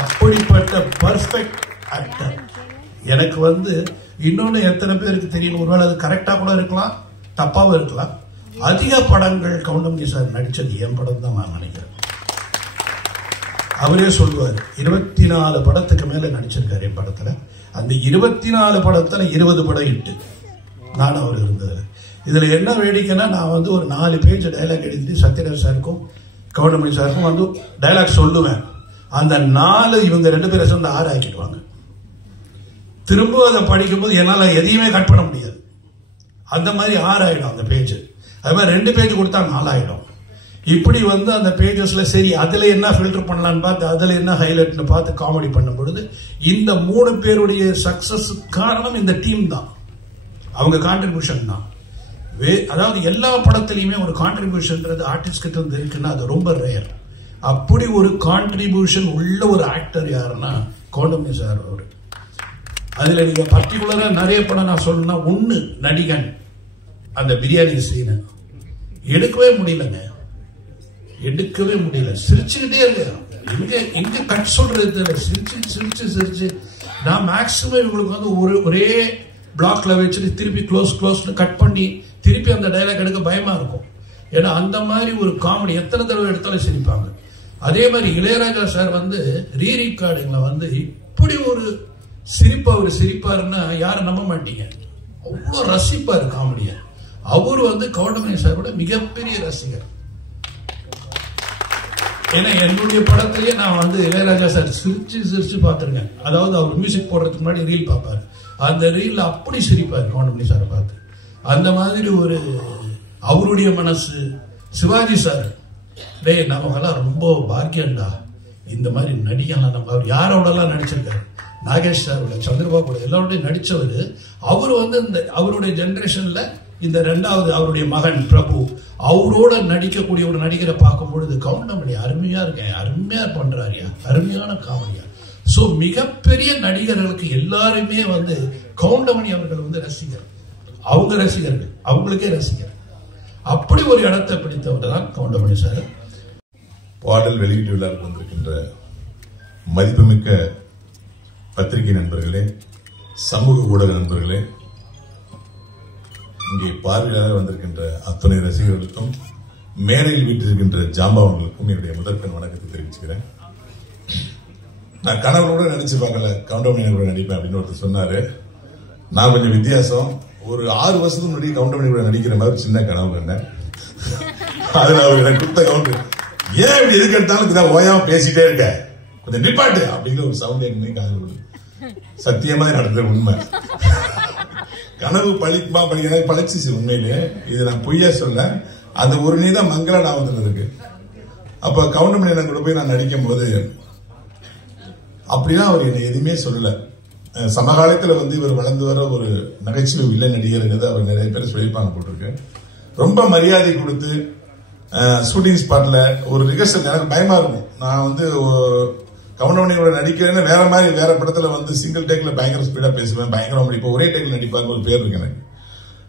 அப்படிப்பட்ட பர்ஃபெக்ட் ஆக்டர் எனக்கு வந்து இன்னொன்னு எத்தனை பேருக்கு தெரியும், ஒருவேளை அது கரெக்டா கூட இருக்கலாம், தப்பாவும் இருக்கலாம். அதிக படங்கள் கவுண்டமணி சார் நடிச்சது என் படம் தான் நான் நினைக்கிறேன். அவரே சொல்லுவார், 24 படத்துக்கு மேல நடிச்சிருக்காரு என் படத்துல. அந்த 24 படத்துல 20 படம் இட்டு நான் அவர் இருந்தது. இதுல என்ன வேடிக்கைன்னா, நான் வந்து ஒரு 4 பேஜ் டைலாக் எழுதி சத்யராஜ் சாருக்கும் கவுண்டமணி சாருக்கும் வந்து டைலாக் சொல்லுவேன். அந்த 4 இவங்க 2 பேரை சேர்ந்து 6 ஆக்கிடுவாங்க. திரும்ப அதை படிக்கும்போது என்னால் எதையுமே கட் பண்ண முடியாது. அந்த மாதிரி 6 ஆயிடும் அந்த பேஜ். அது மாதிரி 2 பேஜ் கொடுத்தா 4 ஆயிடும். இப்படி வந்து அந்த பேஜஸ்ல சரி அதுல என்ன ஃபில்டர் பண்ணலான்னு பார்த்து அதுல என்ன ஹைலைட்னு பார்த்து காமெடி பண்ணும் பொழுது இந்த 3 பேருடைய சக்சஸ் காரணம் இந்த டீம் தான், அவங்க கான்ட்ரிபியூஷன் தான். அதாவது எல்லா படத்திலையுமே ஒரு கான்ட்ரிபியூஷன்ன்றது ஆர்டிஸ்ட் கிட்ட இருந்து இருக்குன்னா அது ரொம்ப ரேர். அப்படி ஒரு கான்ட்ரிபியூஷன் உள்ள ஒரு ஆக்டர் யாருன்னா கவுண்டமணி சார். அவரு அதுல நீங்க பர்டிகுலரா நிறைய படம் நான் சொல்லணும்னா, ஒண்ணு நடிகன் அந்த பிரியாணி சீனை எடுக்கவே முடியலங்க, எடுக்கவே முடியல. சிரிச்சுக்கிட்டே இருக்க எங்க கட் சொல்றது தெரியல, சிரிச்சு சிரிச்சு சிரிச்சு. நான் மேக்சிமம் இவங்களுக்கு வந்து ஒரே பிளாக்ல வச்சுட்டு திருப்பி க்ளோஸ் கட் பண்ணி திருப்பி அந்த டைலாக் எடுக்க பயமா இருக்கும். ஏன்னா அந்த மாதிரி ஒரு காமெடி எத்தனை தடவை எடுத்தாலும் சிரிப்பாங்க. அதே மாதிரி இளையராஜா சார் வந்து ரீரிகார்டிங்ல வந்து இப்படி ஒரு சிரிப்பா ஒரு சிரிப்பாருன்னா யாரும் நம்ப மாட்டீங்க, அவ்வளோ ரசிப்பாரு காமெடியா. அவரு வந்து கவுண்டமணி சாரோட மிகப்பெரிய ரசிகர். ஏன்னா என்னுடைய படத்திலேயே நான் வந்து இளையராஜா சார் சிரிச்சு சிரிச்சு பார்த்துருக்கேன். அதாவது அவர் மியூசிக் போடுறதுக்கு முன்னாடி ரீல் பார்ப்பாரு, அந்த ரீல்ல அப்படி சிரிப்பாரு கவுண்டமணி சாரை பார்த்து. அந்த மாதிரி ஒரு அவருடைய மனசு. சிவாஜி சார், டேய் நமக்கெல்லாம் ரொம்ப பாக்கியம்டா, இந்த மாதிரி நடிகலாம். நம்ம அவர் யாரோடலாம் நடிச்சிருக்காரு, நாகேஷ் சாரோட, சந்திரபாபு கூட எல்லாரோடையும் நடிச்சவர். அவர் வந்து இந்த அவருடைய ஜெனரேஷன்ல இந்த 2வது அவருடைய மகன் பிரபு அவரோட நடிக்கக்கூடிய ஒரு நடிகரை பார்க்கும் பொழுது கவுண்டமணி அருமையா இருக்கேன், அருமையா பண்றாரியா, அருமையான காமெடியா. சோ மிகப்பெரிய நடிகர்களுக்கு எல்லாருமே வந்து கவுண்டமணி அவர்கள் வந்து ரசிகர், அவங்க ரசிகர்கள், அவங்களுக்கே ரசிகர். அப்படி ஒரு இடத்தை பிடித்தவர் தான் கவுண்டமணி சார். பாடல் வெளியீட்டு விழாவுக்கு வந்திருக்கின்ற மதிப்புமிக்க பத்திரிகை நண்பர்களே, சமூக ஊடக நண்பர்களே, இங்கே பார்வையாக வந்திருக்கின்ற அத்துணை ரசிகர்களுக்கும் மேடையில் வீட்டிருக்கின்ற ஜாம்பவன்களுக்கும் என்னுடைய முதற்கண் வணக்கத்தை தெரிவிச்சுக்கிறேன். நான் கனவுல கூட நினைச்சு பார்க்கல கவுண்டமணி கூட நடிப்பேன் அப்படின்னு ஒருத்தர் சொன்னாரு. நான் கொஞ்சம் வித்தியாசம். ஒரு 6 வருஷத்துக்கு முன்னாடி கவுண்டமணி கூட நடிக்கிற மாதிரி சின்ன கனவு என்ன, அதுல அவர் எனக்கு கொடுத்த கவுண்டர், ஏன் இப்படி எதுக்கு எடுத்தாலும் ஓயாம பேசிட்டே இருக்க, கொஞ்சம் நிப்பாட்டு அப்படிங்கிற ஒரு சவுண்ட் என்ன காது. சத்தியமா நடந்த உண்மை. கனவு பழிக்குமா பழிக்க பழிச்சிச்சு உண்மையிலேயே. இது நான் பொய்யா சொல்ல. அந்த ஒரு நீதான் மங்கள ஞாபகத்துல இருக்கு. அப்ப கவுண்டமணி எனக்கு கூட போய் நான் நடிக்கும் போது அப்படின்னா அவர் என்னை எதுவுமே சொல்லல. சமகாலத்தில் வந்து இவர் வளர்ந்து வர ஒரு நகைச்சுவை வில்லை நடிகருங்கிறது அவர் நிறைய பேர் சொல்லியிருப்பாங்க போட்டிருக்கு. ரொம்ப மரியாதை கொடுத்து ஷூட்டிங் ஸ்பாட்ல ஒரு ரிஹர்சல் எனக்கு பயமா இருக்கும். நான் வந்து கவுண்டமணியோட நடிக்கிறேன்னு வேற மாதிரி வேற படத்துல வந்து சிங்கிள் டேக்ல பயங்கர ஸ்பீடா பேசுவேன், பயங்கரம் நடிப்பேன், ஒரே டேக்ல நடிப்பாங்க ஒரு பேர் இருக்கு எனக்கு.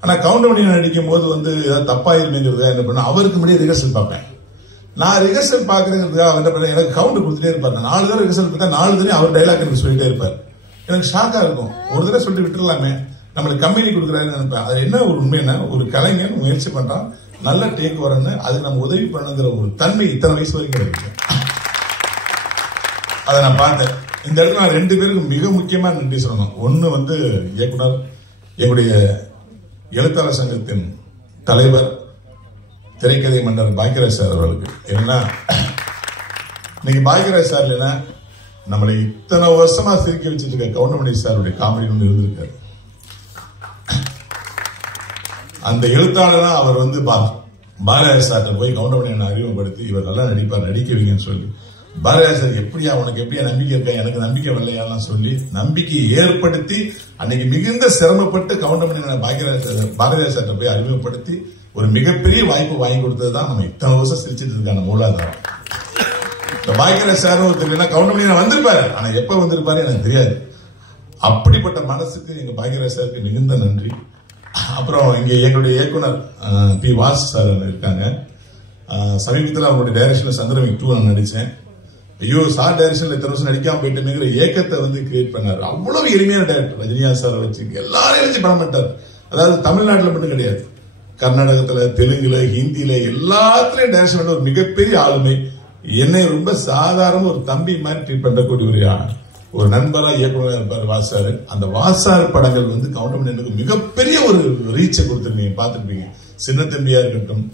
ஆனா கவுண்டமணி நடிக்கும் போது வந்து ஏதாவது தப்பாயிருமேங்கிறதா என்ன பண்ண அவருக்கு முன்னாடி ரிஹர்சல் பார்ப்பேன். நான் ரிஹர்சல் பாக்குறதுக்காக அவர் என்ன பண்ண எனக்கு கவுண்ட் கொடுத்துட்டே இருப்பாரு. 4 தடவை ரிஹர்சல் பார்த்தா 4 தடவை அவர் டைலாக் எனக்கு சொல்லிட்டே இருப்பார். எனக்கு ஷாக்கா இருக்கும். ஒரு தடவை சொல்லிட்டு விட்டுடலாமே, நம்மளுக்கு கம்பெனி கொடுக்குறாருன்னு நினைப்பேன். அது என்ன ஒரு உண்மைன்னா, ஒரு கலைஞன் முயற்சி பண்றான், நல்ல டேக் வரன்னு அதுக்கு நம்ம உதவி பண்ணுங்கிற ஒரு தன்மை இத்தனை வயசு வரைக்கும் இருக்கு. அதை நான் பார்த்தேன். இந்த இடத்துல நான் 2 பேருக்கு மிக முக்கியமான நன்றி சொல்லணும். ஒன்னு வந்து இயக்குனர், எங்களுடைய எழுத்தாளர் சங்கத்தின் தலைவர், திரைக்கதை மன்னர் பாக்கியராஜ் சார் அவர்களுக்கு. ஏன்னா இன்னைக்கு பாக்கியராஜ் சார் இல்லைன்னா நம்மளை இத்தனை வருஷமா சிரிக்க வச்சுட்டு இருக்க கவுண்டமணி சாருடைய காமெடி ஒன்று இருந்திருக்காரு. அந்த எழுத்தாளர் தான் அவர் வந்து பாரதிராஜ் சார்ட்ட போய் கவுண்டமணி அறிமுகப்படுத்தி இவர் நல்லா நடிப்பார், நடிக்க வைங்கன்னு சொல்லி பாரதிராஜ் சார் எப்படியா உனக்கு எப்படியா நம்பிக்கை இருக்கா, எனக்கு நம்பிக்கை வரலையாலாம் சொல்லி நம்பிக்கையை ஏற்படுத்தி அன்னைக்கு மிகுந்த சிரமப்பட்டு கவுண்டமணி பாரதிராஜ் சார்ட்ட போய் அறிமுகப்படுத்தி ஒரு மிகப்பெரிய வாய்ப்பு வாங்கி கொடுத்தது தான் நம்ம இத்தனை வருஷம் சிரிச்சிட்டு இருக்கான மூலாதாரம். பாக்கியராஜ் சாரும் தெரியல, கவுண்டமணி வந்திருப்பாரு, ஆனா எப்ப வந்திருப்பாரு எனக்கு தெரியாது. அப்படிப்பட்ட மனசுக்கு எங்க பாக்கியராஜ் சாருக்கு மிகுந்த நன்றி. அப்புறம் இங்க எங்களுடைய இயக்குனர் பி வாஸ் சார் இருக்காங்க. சமீபத்தில் அவங்களுடைய டைரக்ஷன்ல சந்திரமுகி 2 நான் நடிச்சேன். ஐயோ சார் டைரக்ஷன்ல இத்தனை வருஷம் நடிக்காம போயிட்டேங்கிற ஏக்கத்தை வந்து கிரியேட் பண்ணாரு. அவ்வளவு எளிமையான டைரக்டர். ரஜினியா சாரை வச்சு எல்லாரையும் வச்சு படம் பண்ணிட்டார். அதாவது தமிழ்நாட்டில் மட்டும் கிடையாது, கர்நாடகத்துல, தெலுங்குல, ஹிந்தியில எல்லாத்துலயும் டைரக்ஷன் ஒரு மிகப்பெரிய ஆளுமை. என்னை ரொம்ப சாதாரண ஒரு தம்பி மாதிரி ட்ரீட் பண்ணக்கூடிய ஒரு நண்பரா இயக்குனர் இருப்பார் வாசாரு. அந்த வாசார் படங்கள் வந்து கவுண்டமணி மிகப்பெரிய ஒரு ரீச்சை கொடுத்துருக்கீங்க, பார்த்துருப்பீங்க. சின்ன தம்பியா இருக்கட்டும்,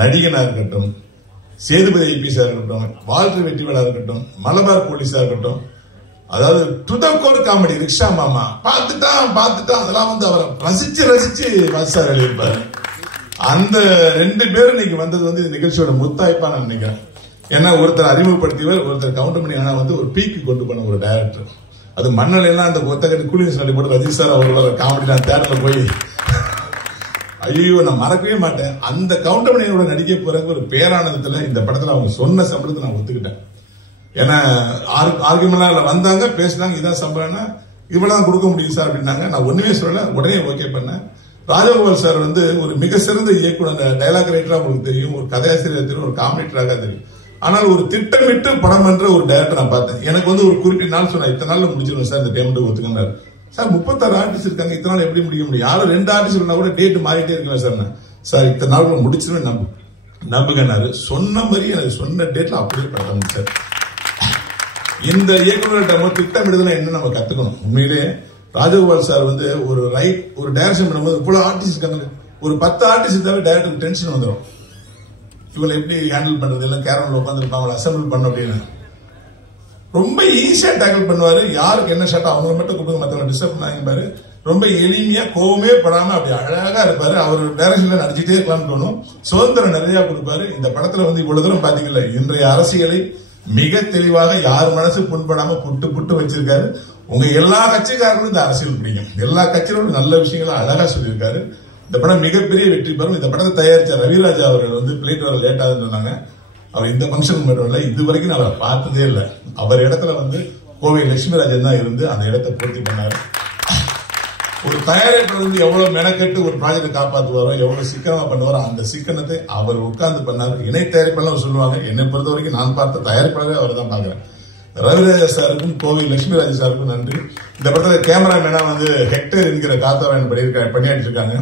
நடிகனா இருக்கட்டும், சேதுபதி ஐபிஎஸ்ஸா இருக்கட்டும், வால்டர் வெற்றிவேலா இருக்கட்டும், மலபார் போலீஸா இருக்கட்டும், அதாவது to the core comedy. Rickshaw மாமா பார்த்துட்டான் அதெல்லாம் வந்து அவரை ரசிச்சு சார் எழுதியிருப்பாரு. அந்த 2 பேரும் இன்னைக்கு வந்தது வந்து இந்த நிகழ்ச்சியோட முத்தாய்ப்பா நான் நினைக்கிறேன். ஏன்னா ஒருத்தர் அறிமுகப்படுத்தியவர், ஒருத்தர் கவுண்டர் பண்ணி வந்து ஒரு பீக்கு கொண்டு போன ஒரு டைரக்டர். அது மண்ணல் எல்லாம் அந்த ஒத்தக்கட்டி கூலிங் சொல்லி போட்டு ரஜினி சார் அவர்களோட காமெடி நான் தேட்டர்ல போய் ஐயோ நான் மறக்கவே மாட்டேன். அந்த கவுண்டர் மணியோட நடிக்க போறதுக்கு ஒரு பேரானந்தத்துல இந்த படத்துல அவங்க சொன்ன சம்பளத்தை நான் ஒத்துக்கிட்டேன். ஏன்னா ஆர்குமெண்ட்ல வந்தாங்க, பேசினாங்க, இதான் சம்பளம்னா இவ்வளவுதான் கொடுக்க முடியும் சார் அப்படின்னாங்க. நான் ஒண்ணுமே சொல்லல, உடனே ஓகே பண்ணேன். ராஜகோபால் சார் வந்து ஒரு மிக சிறந்த இயக்குனர், டைலாக் ரைட்டரா உங்களுக்கு தெரியும், ஒரு கதையாசிரியர் தெரியும், ஒரு காமெடிட்டராக தெரியும். ஆனால் ஒரு திட்டமிட்டு படம் பண்ற ஒரு டைரக்டர் நான் பார்த்தேன். எனக்கு வந்து ஒரு குறிப்பிட்ட நாள் சொன்னா இத்தனை நாள்ல முடிச்சிருவேன் சார், இந்த பேமெண்ட் ஒத்துக்கினார் சார். 36 ஆர்டிஸ்ட் இருக்காங்க, இத்தனை நாள் எப்படி முடிய முடியும்? யாரும் 2 ஆர்டிஸ்ட் இருந்தா கூட டேட் மாறிட்டே இருக்கேன் சார். சார் இத்தனை நாள் முடிச்சிருவேன் நம்புங்கன்னாரு. சொன்ன மாதிரி எனக்கு சொன்ன டேட்ல அப்படியே படம் முடிச்சார். இந்த இயக்குநர்கிட்ட திட்டமிடுதல என்ன நம்ம கத்துக்கணும். உண்மையிலே ராஜகோபால் சார் வந்து ஒரு டைரக்ஷன் பண்ணும்போது இவ்வளவு ஆர்டிஸ்ட் இருக்காங்க, ஒரு 10 ஆர்டிஸ்ட் இருந்தாலும் டைரக்டருக்கு டென்ஷன் வந்துடும். இவங்களை எப்படி ஹேண்டில் பண்றது, எல்லாம் கேரம்ல உட்காந்துருப்பாங்க அசம்பிள் பண்ண அப்படின்னு ரொம்ப ஈஸியா டேக்கிள் பண்ணுவாரு. யாருக்கு என்ன ஷாட் அவங்க மட்டும் கூப்பிடுங்க, மற்றவங்க டிஸ்டர்ப் பண்ணாங்க பாரு. ரொம்ப எளிமையா கோவமே படாம அப்படி அழகா இருப்பாரு. அவர் டைரக்ஷன்ல நடிச்சுட்டே இருக்கலாம்னு தோணும். சுதந்திரம் நிறைய கொடுப்பாரு. இந்த படத்துல வந்து இவ்வளவு தூரம் பாத்தீங்கல்ல, இன்றைய அரசியலை மிக தெளிவாக யார் மனசு புண்படாம புட்டு வச்சிருக்காரு. உங்க எல்லா கட்சிக்காரர்களும் இந்த அரசியல் பிடிக்கும். எல்லா கட்சியோட நல்ல விஷயங்களும் அழகா சொல்லியிருக்காரு. இந்த படம் மிகப்பெரிய வெற்றி பெறும். இந்த படத்தை தயாரிச்ச ரவிராஜா அவர்கள் வந்து பிளேட் வர லேட் ஆகுதுன்னு சொன்னாங்க. அவர் இந்த ஃபங்க்ஷன் மட்டும் இல்ல, இது வரைக்கும் நான் அவரை பார்த்ததே இல்லை. அவர் இடத்துல வந்து கோவை லட்சுமிராஜன் தான் இருந்து அந்த இடத்தை பூர்த்தி பண்ணாரு. ஒரு தயாரிப்பாளர் வந்து எவ்வளவு மெனக்கெட்டு ஒரு ப்ராஜெக்ட் காப்பாற்றுவாரோ, எவ்வளவு சிக்கனமா பண்ணுவாரோ, அந்த சிக்கனத்தை அவர் உட்கார்ந்து பண்ணாரு. இணை தயாரிப்பாளர் சொல்லுவாங்க. என்னை பொறுத்த வரைக்கும் நான் பார்த்த தயாரிப்பாளரே அவர் தான் பாக்குறேன். ரவிராஜா சாருக்கும் கோவை லட்சுமிராஜன் சாருக்கும் நன்றி. இந்த படத்துல கேமராமேனா வந்து ஹெக்டர் என்கிற காத்தாவன் பணியாற்றி இருக்காங்க.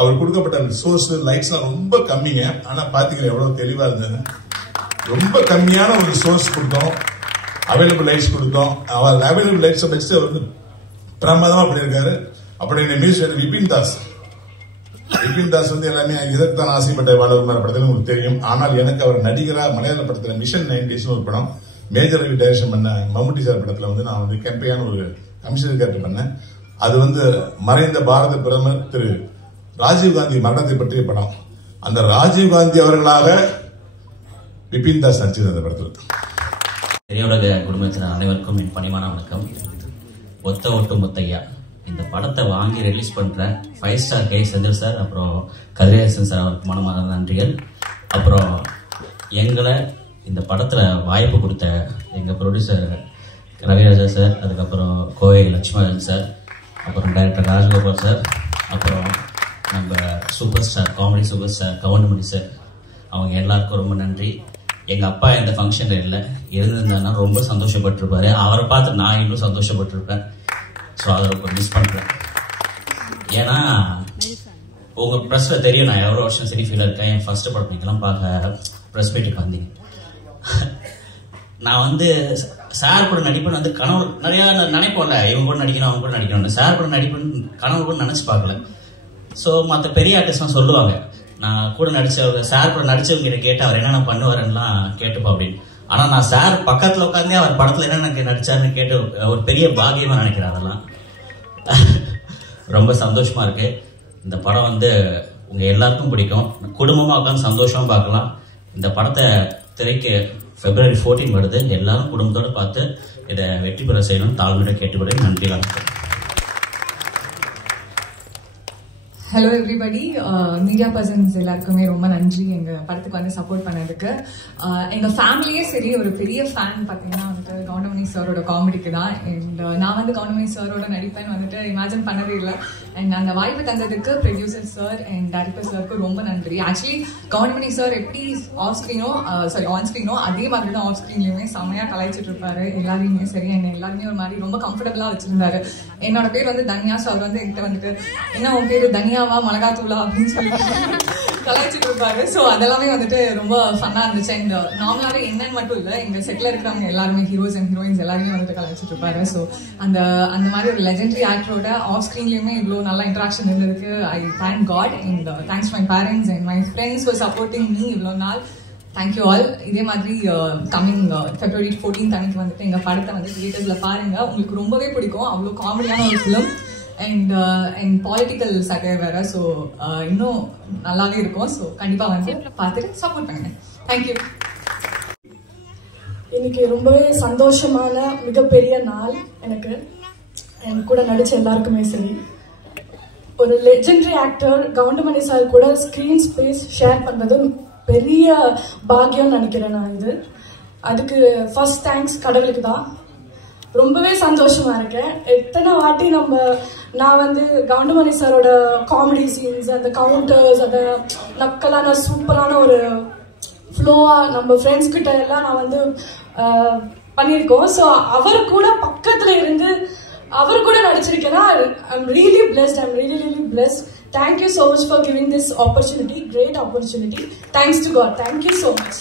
அவர் கொடுக்கப்பட்ட சோர்ஸ் லைட்ஸ் எல்லாம் ரொம்ப கம்மிங்க. ஆனா பாத்தீங்கன்னா எவ்வளவு தெளிவா இருந்தது. ரொம்ப கம்மியான ஒரு சோர்ஸ் கொடுத்தோம், அவைலபிள் லைட்ஸ் கொடுத்தோம். அவர் அவைலபிள் லைட்ஸ் வச்சு அவர் வந்து பிரமாதமா பண்ணியிருக்காரு. அப்படின்னு மியூசிக் விபின் தாஸ் வந்து எல்லாமே இதற்கான ஆசைப்பட்ட பாலகுமார் படத்துல உங்களுக்கு தெரியும். ஆனால் எனக்கு அவர் நடிகரா மலையாள படத்துல மிஷன் 90s ஒரு படம் மேஜர் ரவி டைரக்ஷன் பண்ண மம்முட்டி சார் படத்துல வந்து நான் வந்து கெம்பையான ஒரு கமிஷனர் கேரக்டர் பண்ணேன். அது வந்து மறைந்த பாரத பிரதமர் திரு ராஜீவ்காந்தி மரணத்தை பற்றிய படம். அந்த ராஜீவ்காந்தி அவர்களாக விபின் தாஸ் நடிச்சது அந்த படத்தில். பெரியவரக குடும்பத்தினர் அனைவருக்கும் என் பணிவான வணக்கம். ஒத்த ஒட்டு முத்தையா இந்த படத்தை வாங்கி ரிலீஸ் பண்ற 5 ஸ்டார் கே செந்தில் சார், அப்புறம் கதிரேசன் சார் அவருக்கு மனமான நன்றிகள். அப்புறம் எங்களை இந்த படத்துல வாய்ப்பு கொடுத்த எங்க ப்ரொடியூசர் ரவிராஜா சார், அதுக்கப்புறம் கோவை லட்சுமிராஜன் சார், அப்புறம் டைரக்டர் ராஜகோபால் சார், அப்புறம் நம்ம super star comedy super star Goundamani sir, அவங்க எல்லாருக்கும் ரொம்ப நன்றி. எங்க அப்பா இந்த ஃபங்க்ஷன்ல இல்லை, இருந்திருந்தாருன்னா ரொம்ப சந்தோஷப்பட்டிருப்பாரு. அவரை பார்த்து நான் இன்னும் சந்தோஷப்பட்டிருப்பேன். ஸோ அதை ரொம்ப மிஸ் பண்றேன். ஏன்னா உங்க ப்ரெஸ்ல தெரியும் நான் எவ்வளோ வருஷம் சரி ஃபீலாக இருக்கேன். என் ஃபர்ஸ்ட் படம் நீங்கெல்லாம் பார்க்க ப்ரெஸ் மீட்டுக்கு வந்தீங்க. நான் வந்து சார் கூட நடிப்பேன்னு வந்து கனவு நிறையா நினைப்போம்ல, இவங்க கூட நடிக்கணும் அவங்க கூட நடிக்கணும்னு. சார் கூட நடிப்பேன்னு கனவு கூட நினைச்சு பார்க்கல. ஸோ மற்ற பெரிய ஆர்டிஸ்ட்லாம் சொல்லுவாங்க, நான் கூட நடிச்சவங்க சார் கூட நடிச்சவங்க கேட்டு அவர் என்னென்ன பண்ணுவாருன்னா கேட்டுப்பா அப்படின்னு. ஆனா நான் சார் பக்கத்துல உட்காந்தே அவர் படத்துல என்னென்ன நடிச்சாருன்னு கேட்டு ஒரு பெரிய பாகியமா நினைக்கிறேன். அதெல்லாம் ரொம்ப சந்தோஷமா இருக்கு. இந்த படம் வந்து உங்க எல்லாருக்கும் பிடிக்கும். குடும்பமா உட்காந்து சந்தோஷமா பார்க்கலாம். இந்த படத்தை திரைக்கு February 14 வருது. எல்லாரும் குடும்பத்தோட பார்த்து இதை வெற்றி பெற செய்யணும்னு தாழ்மையோட கேட்டுக்கிறேன். நன்றி, வணக்கம். ஹலோ எவ்ரிபடி, மீடியா பர்சன்ஸ் எல்லாருக்குமே ரொம்ப நன்றி எங்க படத்துக்கு வந்து சப்போர்ட் பண்ணதுக்கு. எங்க ஃபேமிலியே சரி ஒரு பெரிய ஃபேன் பார்த்தீங்கன்னா வந்துட்டு கவுண்டமணி சாரோட காமெடிக்கு தான். அண்ட் நான் வந்து கவுண்டமணி சாரோட நடிப்பேன்னு வந்துட்டு இமேஜின் பண்ணதே இல்லை. அண்ட் அந்த வாய்ப்பு தந்ததுக்கு ப்ரொடியூசர் சார் அண்ட் டைரக்டர் சாருக்கு ரொம்ப நன்றி. ஆக்சுவலி கவுண்டமணி சார் எப்படி ஆன் ஸ்க்ரீனோ அதே மாதிரி தான் ஆஃப் ஸ்க்ரீன்லயுமே செம்மையா கலாய்ச்சிட்டு இருப்பாரு எல்லாரையுமே சரி. அண்ட் எல்லாருமே ஒரு மாதிரி ரொம்ப கம்ஃபர்டபுளா வச்சிருந்தாரு. என்னோட பேர் வந்து தன்யா. ஸோ அவர் வந்து என்கிட்ட வந்துட்டு என்ன உன் பேரு தனியா மிளகாத்தூளா அப்படின்னு சொல்லிட்டு கலாய்ச்சிட்டு இருப்பாரு. ஸோ அதெல்லாமே வந்துட்டு ரொம்ப ஃபன்னா இருந்துச்சு. அண்ட் நார்மலாவே என்னன்னு மட்டும் இல்லை, எங்க செட்ல இருக்கிறவங்க எல்லாருமே ஹீரோஸ் அண்ட் ஹீரோயின்ஸ் எல்லாருமே வந்துட்டு கலாய்ச்சிட்டு இருப்பாரு. ஸோ அந்த மாதிரி ஒரு லெஜெண்டரி ஆக்டரோட ஆஃப் ஸ்கிரீன்லயுமே இவ்வளோ நல்ல இன்ட்ராக்ஷன் இருந்ததுக்கு I thank God. And thanks my parents and my friends for supporting me இவ்வளோ நாள். Thank you all. இதே மாதிரி கம்மிங் February 14th அன்னைக்கு வந்துட்டு எங்கள் படத்தை வந்து தியேட்டர்ஸில் பாருங்க. உங்களுக்கு ரொம்பவே பிடிக்கும். அவ்வளோ காமெடியான ஒரு ஃபிலிம் அண்ட் பாலிட்டிக்கல் சட்டையர் வேற. ஸோ இன்னும் நல்லாவே இருக்கும். ஸோ கண்டிப்பாக வந்து பார்த்துட்டு சப்போர்ட் பண்ணுங்க. தேங்க்யூ. இன்னைக்கு ரொம்பவே சந்தோஷமான மிகப்பெரிய நாள் எனக்கு. என் கூட நடிச்ச எல்லாருக்குமே சரி. ஒரு லெஜெண்டரி ஆக்டர் கவுண்டமணி சார் கூட ஸ்கிரீன் ஸ்பேஸ் ஷேர் பண்றது பெரிய பாக்கியம்னு நினைக்கிறேன் நான். அதுக்கு ஃபர்ஸ்ட் தேங்க்ஸ் கடவுளுக்கு தான். ரொம்பவே சந்தோஷமா இருக்கேன். எத்தனை வாட்டி நான் வந்து கவுண்டமணி சாரோட காமெடி சீன்ஸ், அந்த கவுண்டர்ஸ், அந்த நக்கலான சூப்பரான ஒரு ஃப்ளோவா நம்ம ஃப்ரெண்ட்ஸ் கிட்ட எல்லாம் நான் வந்து பண்ணியிருக்கோம். ஸோ அவர் கூட பக்கத்துல இருந்து அவர் கூட நடிச்சிருக்கேன்னா I'm really blessed. I'm really blessed. Thank you so much for giving this opportunity. Great opportunity. Thanks to God. Thank you so much.